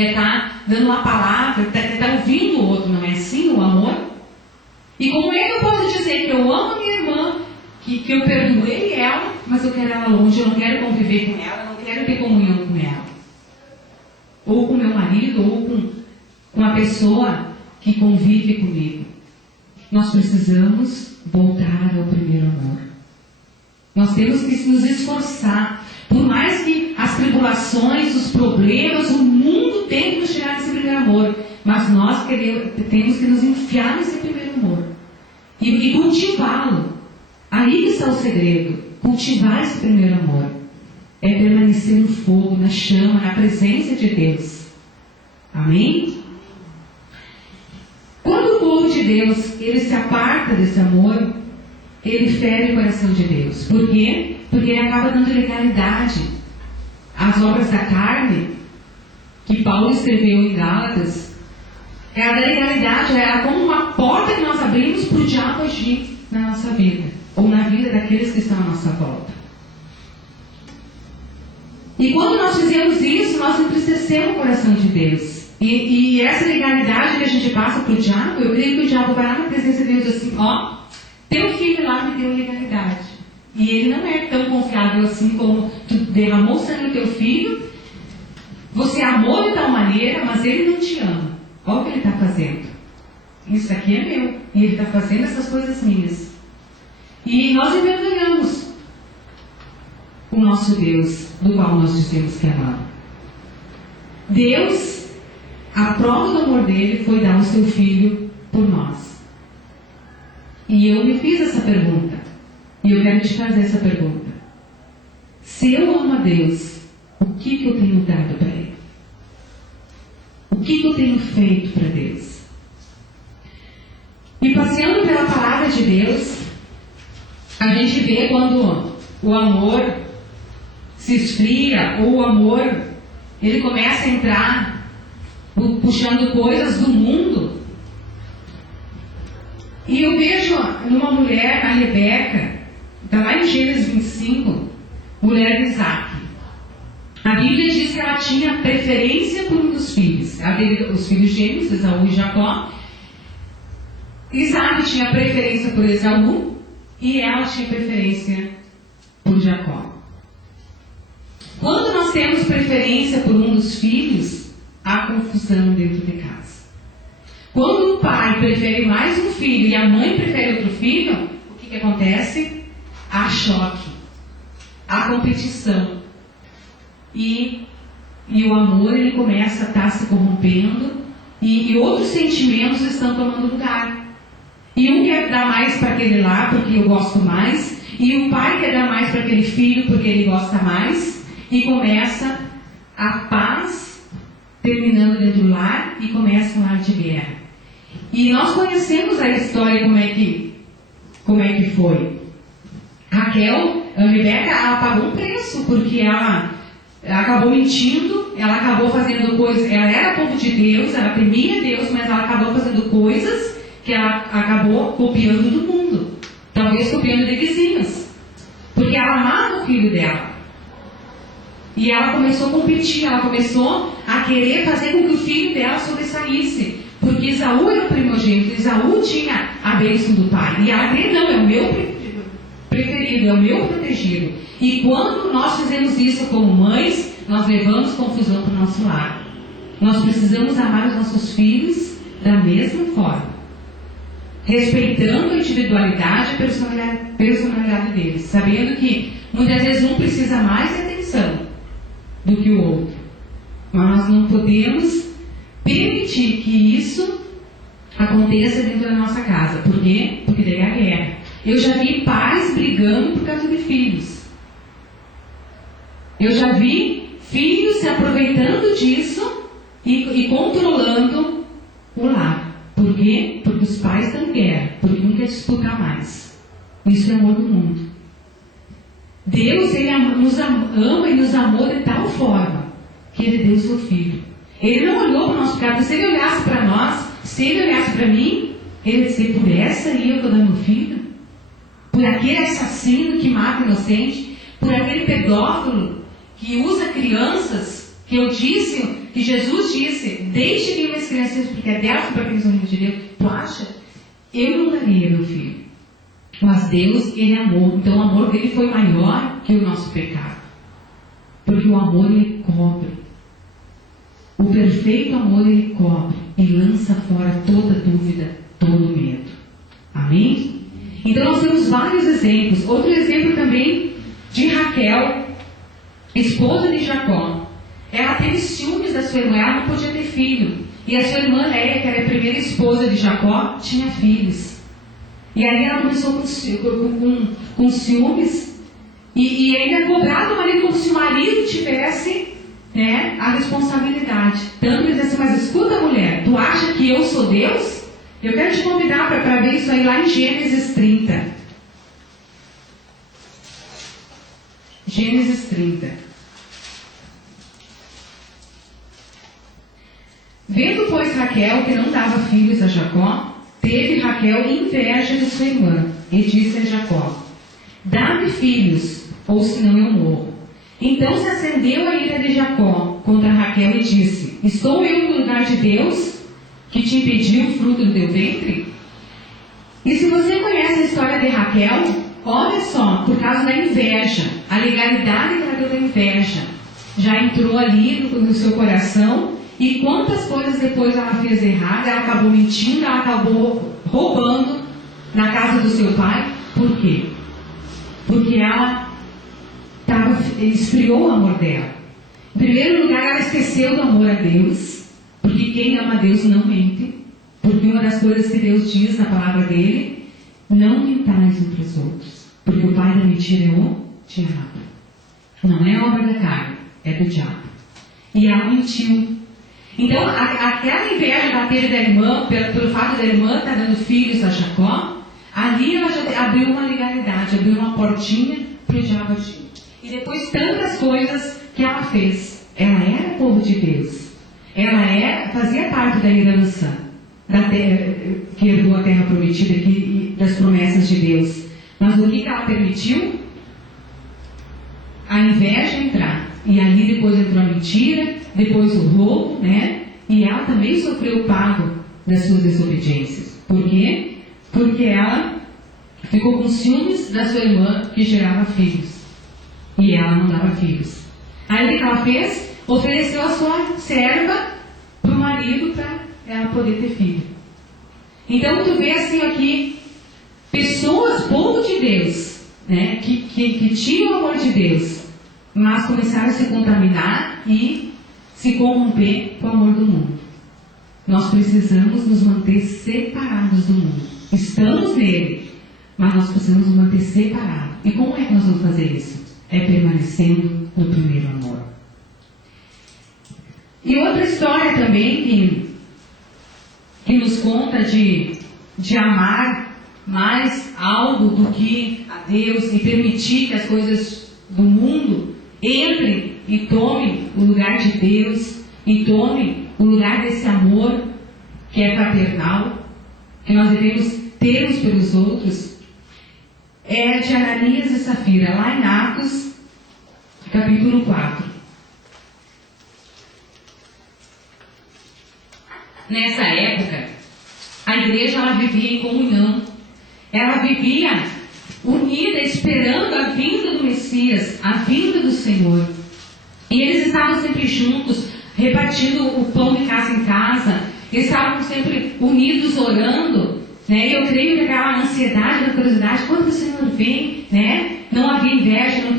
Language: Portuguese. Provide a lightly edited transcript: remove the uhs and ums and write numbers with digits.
quer estar dando uma palavra, quer estar ouvindo o outro. Não é assim o amor? E como é que eu posso dizer que eu amo a minha irmã, que eu perdoei ela, mas eu quero ela longe, eu não quero conviver com ela, eu não quero ter comunhão com ela? Ou com meu marido, ou com a pessoa que convive comigo. Nós precisamos voltar ao primeiro amor. Nós temos que nos esforçar. Por mais que as tribulações, os problemas, o mundo tem que nos tirar desse primeiro amor, mas nós temos que nos enfiar nesse primeiro amor e cultivá-lo. Aí está o segredo. Cultivar esse primeiro amor é permanecer no fogo, na chama, na presença de Deus. Amém? Quando o povo de Deus ele se aparta desse amor, ele fere o coração de Deus. Por quê? Porque ele acaba dando legalidade às obras da carne, que Paulo escreveu em Gálatas. É a legalidade, é como uma porta que nós abrimos para o diabo agir na nossa vida, ou na vida daqueles que estão à nossa volta. E quando nós fizemos isso, nós entristecemos o coração de Deus. E essa legalidade que a gente passa para o diabo, eu creio que o diabo vai lá na presença de Deus assim, ó, teu filho lá me deu legalidade. E ele não é tão confiável assim como tu derramou sangue no teu filho, você amou de tal maneira, mas ele não te ama. Olha o que ele está fazendo. Isso aqui é meu. E ele está fazendo essas coisas minhas. E nós envergonhamos o nosso Deus, do qual nós dizemos que amamos. Deus, a prova do amor dele foi dar o seu filho por nós. E eu me fiz essa pergunta. E eu quero te fazer essa pergunta. Se eu amo a Deus, o que eu tenho dado para Ele? O que eu tenho feito para Deus? E passeando pela palavra de Deus, a gente vê quando o amor se esfria, ou o amor ele começa a entrar puxando coisas do mundo. E eu vejo numa mulher, a Rebeca, está lá em Gênesis 25, mulher de Isaac. A Bíblia diz que ela tinha preferência por um dos filhos. Ela teve os filhos gêmeos, Esaú e Jacó. Isaac tinha preferência por Esaú e ela tinha preferência por Jacó. Quando nós temos preferência por um dos filhos, há confusão dentro de casa. Quando o pai prefere mais um filho e a mãe prefere outro filho, o que acontece? Há choque, há competição. E o amor ele começa a estar se corrompendo e outros sentimentos estão tomando lugar. E um quer dar mais para aquele lá porque eu gosto mais, e o pai quer dar mais para aquele filho porque ele gosta mais, e começa a paz terminando dentro do lar e começa um lar de guerra. E nós conhecemos a história como é que foi. Raquel, a Rebeca, ela pagou um preço porque ela acabou mentindo, ela acabou fazendo coisas, ela era povo de Deus, ela temia Deus, mas ela acabou fazendo coisas que ela acabou copiando do mundo, talvez copiando de vizinhos, porque ela amava o filho dela. E ela começou a competir, ela começou a querer fazer com que o filho dela sobressaísse, porque Esaú era o primogênito, Esaú tinha a bênção do pai, e ela queria, não, é o meu preferido, é o meu protegido. E quando nós fizemos isso como mães, nós levamos confusão para o nosso lar. Nós precisamos amar os nossos filhos da mesma forma, respeitando a individualidade e a personalidade deles, sabendo que muitas vezes um precisa mais de atenção do que o outro. Mas nós não podemos permitir que isso aconteça dentro da nossa casa. Por quê? Porque daí é a guerra. Eu já vi pais brigando por causa de filhos. Eu já vi filhos se aproveitando disso e controlando o lar. Por quê? Porque os pais estão em guerra, porque um quer disputar mais. Isso é amor do mundo. Deus, Ele nos ama e nos amou de tal forma que Ele deu o seu Filho. Ele não olhou para o nosso pecado. Se Ele olhasse para nós, se Ele olhasse para mim, Ele disse, por essa aí eu vou dar meu filho? Por aquele assassino que mata inocente? Por aquele pedófilo que usa crianças, que eu disse que Jesus disse, deixe vir minhas crianças, porque é delas para quem são filhos de Deus. Tu acha? Eu não daria meu filho. Mas Deus, Ele é amor. Então o amor dele foi maior que o nosso pecado. Porque o amor, Ele cobre. O perfeito amor, Ele cobre e lança fora toda dúvida, todo medo. Amém? Então nós temos vários exemplos. Outro exemplo também de Raquel, esposa de Jacó. Ela teve ciúmes da sua irmã, ela não podia ter filho. E a sua irmã Léia, que era a primeira esposa de Jacó, tinha filhos. E aí ela começou com ciúmes e ainda cobrava o marido como se o marido tivesse, né, a responsabilidade. Tanto ele disse assim, mas escuta, mulher, tu acha que eu sou Deus? Eu quero te convidar para ver isso aí lá em Gênesis 30. Gênesis 30. Vendo, pois, Raquel que não dava filhos a Jacó, teve Raquel inveja de sua irmã, e disse a Jacó, dá-me filhos, ou senão eu morro. Então se acendeu a ira de Jacó contra Raquel e disse, estou eu no lugar de Deus, que te impediu o fruto do teu ventre? E se você conhece a história de Raquel, olha só, por causa da inveja, a legalidade que ela deu da inveja, já entrou ali no seu coração. E quantas coisas depois ela fez errado, ela acabou mentindo, ela acabou roubando na casa do seu pai. Por quê? Porque ela esfriou o amor dela. Em primeiro lugar, ela esqueceu do amor a Deus, porque quem ama a Deus não mente. Porque uma das coisas que Deus diz na palavra dele, não mentais uns para os outros. Porque o pai da mentira é o diabo. Não é obra da carne, é do diabo. E ela mentiu. Então, aquela inveja da teve da irmã, pelo fato da irmã estar dando filhos a Jacó, ali ela já abriu uma legalidade, abriu uma portinha para o diabo agir. E depois tantas coisas que ela fez. Ela era povo de Deus. Ela fazia parte da herança da terra, que herdou a terra prometida e das promessas de Deus. Mas o que ela permitiu? A inveja entrar. E ali depois entrou a mentira, depois o roubo, né? E ela também sofreu o pago das suas desobediências. Por quê? Porque ela ficou com ciúmes da sua irmã que gerava filhos. E ela não dava filhos. Aí o que ela fez? Ofereceu a sua serva para o marido para ela poder ter filho. Então tu vê assim aqui, pessoas, povo de Deus, né? Que tinham o amor de Deus, mas começaram a se contaminar e se corromper com o amor do mundo. Nós precisamos nos manter separados do mundo. Estamos nele, mas nós precisamos nos manter separados. E como é que nós vamos fazer isso? É permanecendo no primeiro amor. E outra história também que nos conta de amar mais algo do que a Deus e permitir que as coisas do mundo entrem e tomem o lugar de Deus e tomem o lugar desse amor que é fraternal, que nós devemos ter uns pelos outros, é de Ananias e Safira, lá em Atos, capítulo 4. Nessa época, a igreja ela vivia em comunhão, ela vivia unida, esperando a vinda do Messias, a vinda do Senhor. E eles estavam sempre juntos, repartindo o pão de casa em casa, eles estavam sempre unidos, orando, né? E eu creio que aquela ansiedade, a curiosidade, quando o Senhor vem, né? Não havia inveja, não